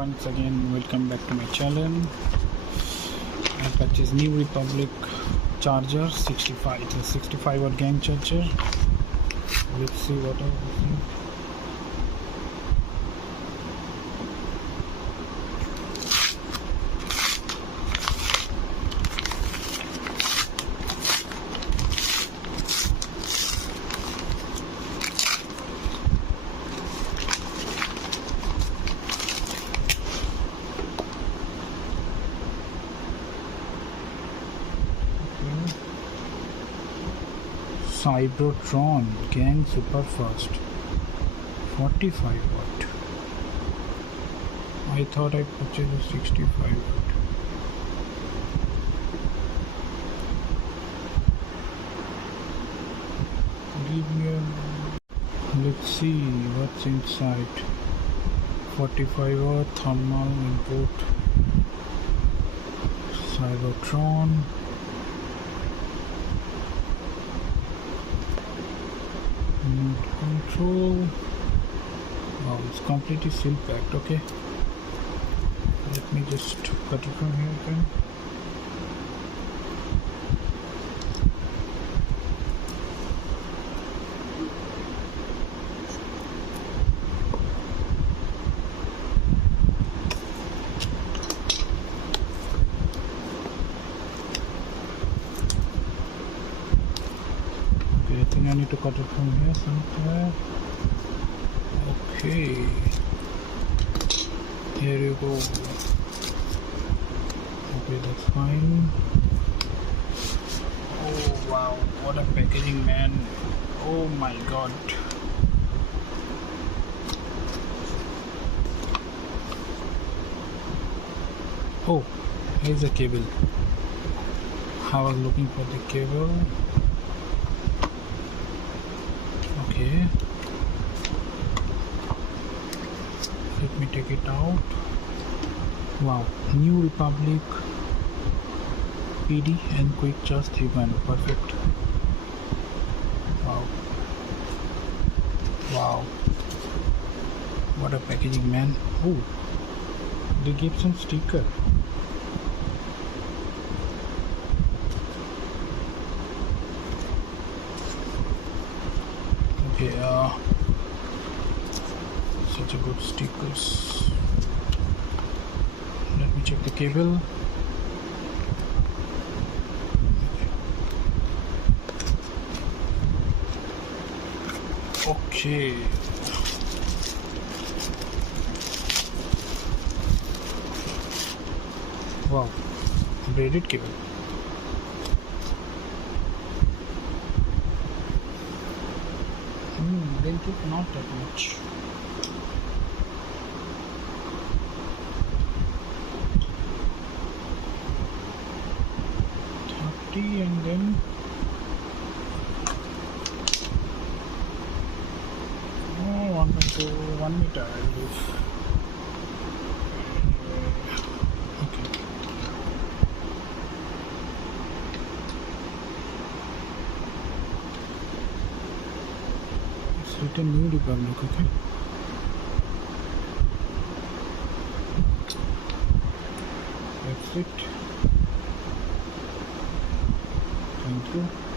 once again, welcome back to my channel. I purchased New Republic charger 65. It's a 65 watt Gan charger. Let's see what I think. Cybotron Gan Superfast 45 watt. I thought I purchased a 65 watt. Let's see what's inside. 45 watt thermal input. Cybotron. Control. Wow, it's completely seal packed. Okay, let me just cut it from here then. I think I need to cut it from here somewhere. Okay, here you go. Okay, that's fine. Oh wow, what a packaging, man. Oh my god. Oh, here's the cable. I was looking for the cable. Okay, let me take it out. Wow, New Republic PD and quick charge 3.0. Perfect. Wow, wow, what a packaging, man. Oh, they gave some sticker. Okay, such a good stickers. Let me check the cable. Okay. Wow, braided cable. They took not that much. And then oh, 1.1 meter, I believe. Okay. It's written New Republic. Okay. That's it. Thank you.